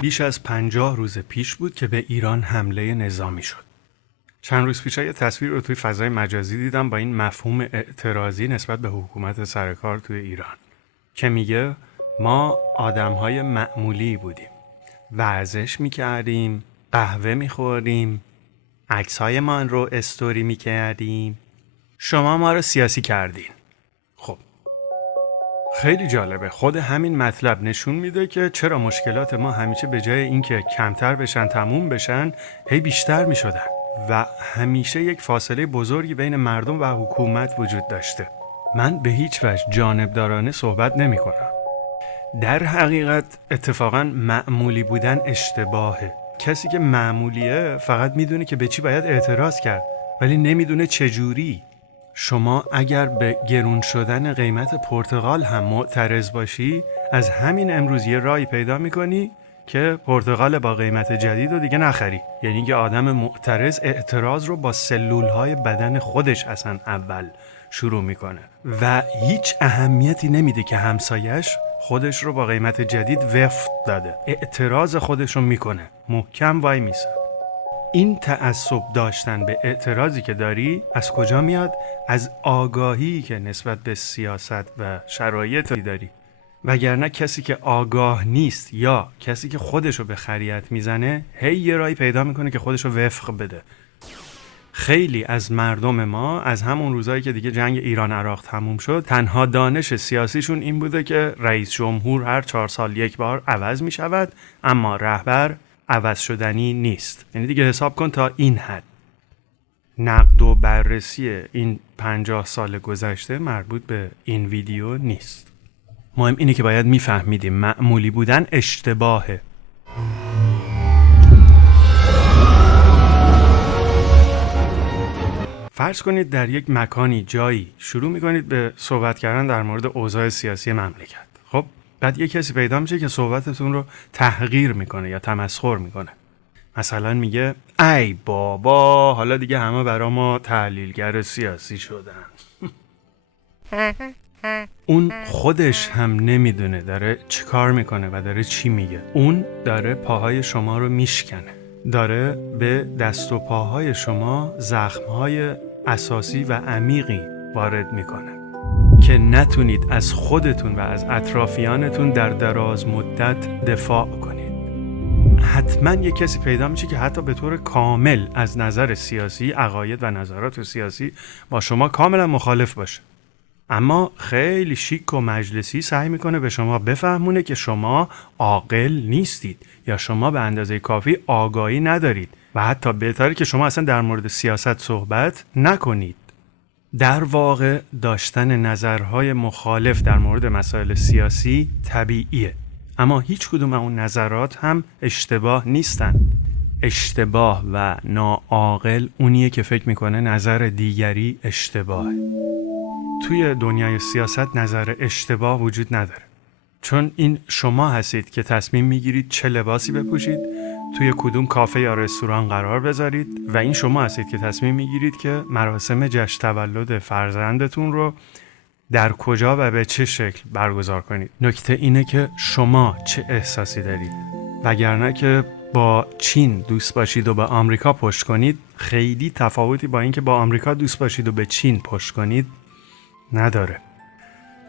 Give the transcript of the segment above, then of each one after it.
بیش از 50 روز پیش بود که به ایران حمله نظامی شد. چند روز پیش یه تصویر رو توی فضای مجازی دیدم با این مفهوم اعتراضی نسبت به حکومت سرکار توی ایران که میگه ما آدم‌های معمولی بودیم، ورزش میکردیم، قهوه میخوردیم، عکس‌های ما رو استوری میکردیم، شما ما رو سیاسی کردین. خب خیلی جالبه، خود همین مطلب نشون میده که چرا مشکلات ما همیشه به جای اینکه کمتر بشن تموم بشن هی بیشتر میشدن و همیشه یک فاصله بزرگی بین مردم و حکومت وجود داشته. من به هیچ وجه جانبدارانه صحبت نمی کنم. در حقیقت اتفاقا معمولی بودن اشتباهه. کسی که معمولیه فقط میدونه که به چی باید اعتراض کرد ولی نمیدونه چجوری. شما اگر به گرون شدن قیمت پرتقال هم معترض باشی، از همین امروز یه راهی پیدا میکنی که پرتقال با قیمت جدید رو دیگه نخری. یعنی که آدم معترض اعتراض رو با سلولهای بدن خودش اصلا اول شروع میکنه و هیچ اهمیتی نمیده که همسایش خودش رو با قیمت جدید وفق داده. اعتراض خودش رو میکنه، محکم وای میسه. این تعصب داشتن به اعتراضی که داری از کجا میاد؟ از آگاهی که نسبت به سیاست و شرایطی داری. وگرنه کسی که آگاه نیست یا کسی که خودشو به خریت میزنه هی یه راهی پیدا میکنه که خودشو وفق بده. خیلی از مردم ما از همون روزایی که دیگه جنگ ایران عراق تموم شد تنها دانش سیاسیشون این بوده که رئیس جمهور هر 4 سال یک بار عوض میشود اما رهبر عوض شدنی نیست. یعنی دیگه حساب کن تا این حد. نقد و بررسی این 50 سال گذشته مربوط به این ویدیو نیست. مهم اینه که باید میفهمیدیم معمولی بودن اشتباهه. فرض کنید در یک مکانی جایی شروع میکنید به صحبت کردن در مورد اوضاع سیاسی مملکت. خب بعد یک کسی پیدا میشه که صحبتتون رو تحقیر میکنه یا تمسخر میکنه. مثلا میگه ای بابا حالا دیگه همه برا ما تحلیلگر سیاسی شدن. اون خودش هم نمیدونه داره چی کار میکنه و داره چی میگه. اون داره پاهای شما رو میشکنه، داره به دست و پاهای شما زخمهای اساسی و عمیقی وارد میکنه که نتونید از خودتون و از اطرافیانتون در دراز مدت دفاع کنید. حتما یک کسی پیدا میشه که حتی به طور کامل از نظر سیاسی، عقاید و نظرات سیاسی با شما کاملا مخالف باشه، اما خیلی شیک و مجلسی سعی میکنه به شما بفهمونه که شما عاقل نیستید یا شما به اندازه کافی آگاهی ندارید و حتی بهتره که شما اصلا در مورد سیاست صحبت نکنید. در واقع داشتن نظرهای مخالف در مورد مسائل سیاسی طبیعیه، اما هیچ کدوم اون نظرات هم اشتباه نیستن. اشتباه و ناعاقل اونیه که فکر میکنه نظر دیگری اشتباهه. توی دنیای سیاست نظر اشتباه وجود نداره، چون این شما هستید که تصمیم میگیرید چه لباسی بپوشید، توی کدوم کافه یا رستوران قرار بذارید و این شما هستید که تصمیم میگیرید که مراسم جشن تولد فرزندتون رو در کجا و به چه شکل برگزار کنید. نکته اینه که شما چه احساسی دارید، وگرنه که با چین دوست باشید و به آمریکا پشت کنید خیلی تفاوتی با اینکه با آمریکا دوست باشید و به چین پشت کنید نداره.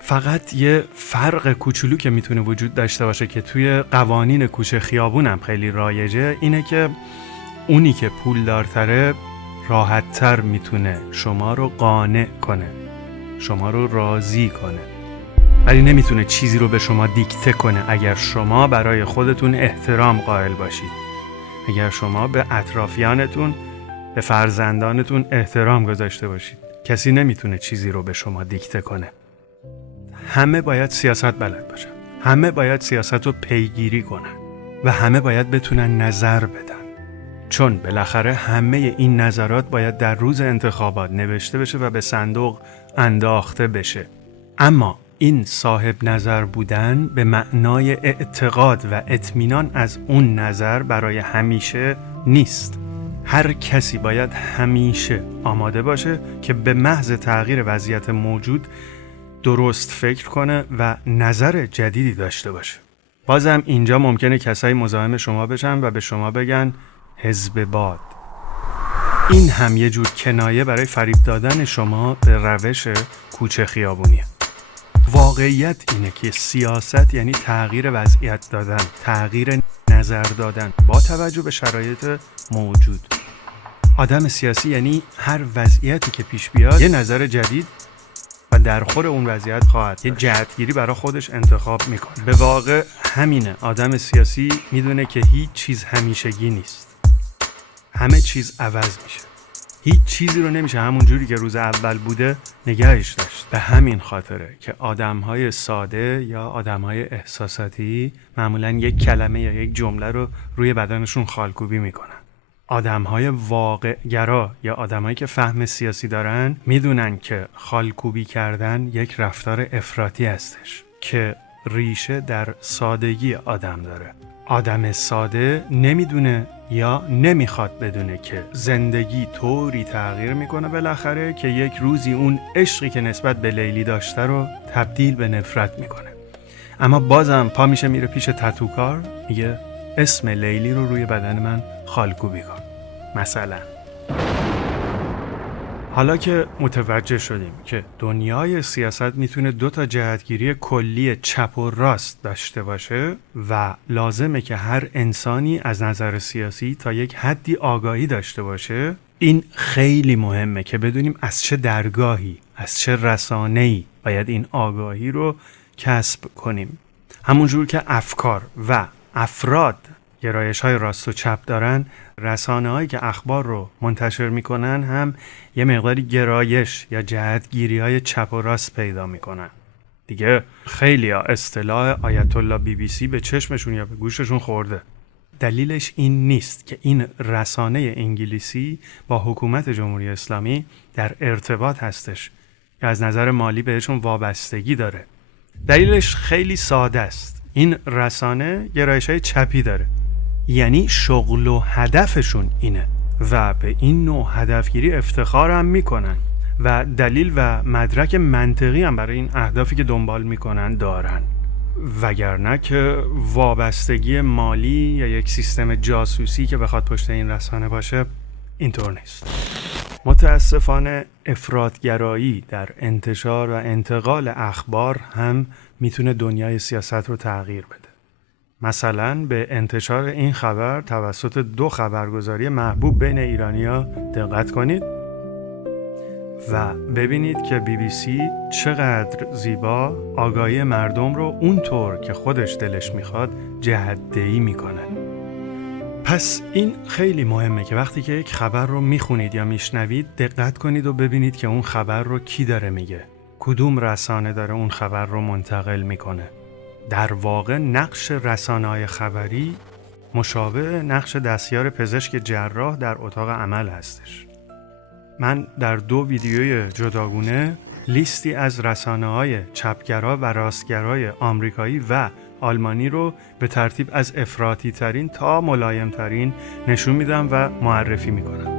فقط یه فرق کوچولو که میتونه وجود داشته باشه که توی قوانین کوچه خیابون هم خیلی رایجه اینه که اونی که پولدارتره راحت‌تر میتونه شما رو قانع کنه، شما رو راضی کنه، ولی نمیتونه چیزی رو به شما دیکته کنه اگر شما برای خودتون احترام قائل باشید، اگر شما به اطرافیانتون، به فرزندانتون احترام گذاشته باشید. کسی نمیتونه چیزی رو به شما دیکته کنه. همه باید سیاست بلد باشن، همه باید سیاست رو پیگیری کنن و همه باید بتونن نظر بدن، چون بالاخره همه این نظرات باید در روز انتخابات نوشته بشه و به صندوق انداخته بشه. اما این صاحب نظر بودن به معنای اعتقاد و اطمینان از اون نظر برای همیشه نیست. هر کسی باید همیشه آماده باشه که به محض تغییر وضعیت موجود درست فکر کنه و نظر جدیدی داشته باشه. بازم اینجا ممکنه کسایی مزاحم شما بشن و به شما بگن حزب باد. این هم یه جور کنایه برای فریب دادن شما به روش کوچه خیابونیه. واقعیت اینه که سیاست یعنی تغییر وضعیت دادن، تغییر نظر دادن با توجه به شرایط موجود. آدم سیاسی یعنی هر وضعیتی که پیش بیاد یه نظر جدید و در خور اون وضعیت خواهد یه جهتگیری برای خودش انتخاب میکنه. به واقع همینه. آدم سیاسی میدونه که هیچ چیز همیشگی نیست، همه چیز عوض میشه. هیچ چیزی رو نمیشه همون جوری که روز اول بوده نگهش داشت. به همین خاطره که آدم‌های ساده یا آدم‌های احساساتی معمولاً یک کلمه یا یک جمله رو روی بدنشون خالکوبی میکنن. آدم‌های واقع‌گرا یا آدم‌هایی که فهم سیاسی دارن میدونن که خالکوبی کردن یک رفتار افراطی هستش که ریشه در سادگی آدم داره. آدم ساده نمیدونه یا نمیخواد بدونه که زندگی طوری تغییر میکنه بالاخره که یک روزی اون عشقی که نسبت به لیلی داشته رو تبدیل به نفرت میکنه. اما بازم پا میشه میره پیش تتوکار، میگه اسم لیلی رو روی بدن من خالکوبی کن مثلا. حالا که متوجه شدیم که دنیای سیاست میتونه 2 تا جهتگیری کلی چپ و راست داشته باشه و لازمه که هر انسانی از نظر سیاسی تا یک حدی آگاهی داشته باشه، این خیلی مهمه که بدونیم از چه درگاهی، از چه رسانه‌ای باید این آگاهی رو کسب کنیم. همونجور که افکار و افراد گرایش‌های راست و چپ دارن، رسانه‌هایی که اخبار رو منتشر میکنن هم یه مقداری گرایش یا جهتگیری‌های چپ و راست پیدا میکنن. دیگه خیلی اصطلاح آیت الله BBC به چشمشون یا به گوششون خورده. دلیلش این نیست که این رسانه انگلیسی با حکومت جمهوری اسلامی در ارتباط هستش یا از نظر مالی بهشون وابستگی داره. دلیلش خیلی ساده است. این رسانه گرایش‌های چپی داره، یعنی شغل و هدفشون اینه و به این نوع هدفگیری افتخار هم میکنن و دلیل و مدرک منطقی هم برای این اهدافی که دنبال میکنن دارن، وگرنه که وابستگی مالی یا یک سیستم جاسوسی که بخواد پشت این رسانه باشه اینطور نیست. متاسفانه افراطگرایی در انتشار و انتقال اخبار هم میتونه دنیای سیاست رو تغییر بده. مثلا به انتشار این خبر توسط 2 خبرگزاری محبوب بین ایرانی‌ها دقت کنید و ببینید که BBC چقدر زیبا آگاهی مردم رو اونطور که خودش دلش میخواد جهت‌دهی میکنه. پس این خیلی مهمه که وقتی که یک خبر رو میخونید یا میشنوید دقت کنید و ببینید که اون خبر رو کی داره میگه، کدوم رسانه داره اون خبر رو منتقل میکنه. در واقع نقش رسانه‌های خبری مشابه نقش دستیار پزشک جراح در اتاق عمل هستش. من در 2 ویدیوی جداگونه لیستی از رسانه‌های چپگرا و راستگرای آمریکایی و آلمانی رو به ترتیب از افراطی ترین تا ملایم ترین نشون میدم و معرفی میکنم.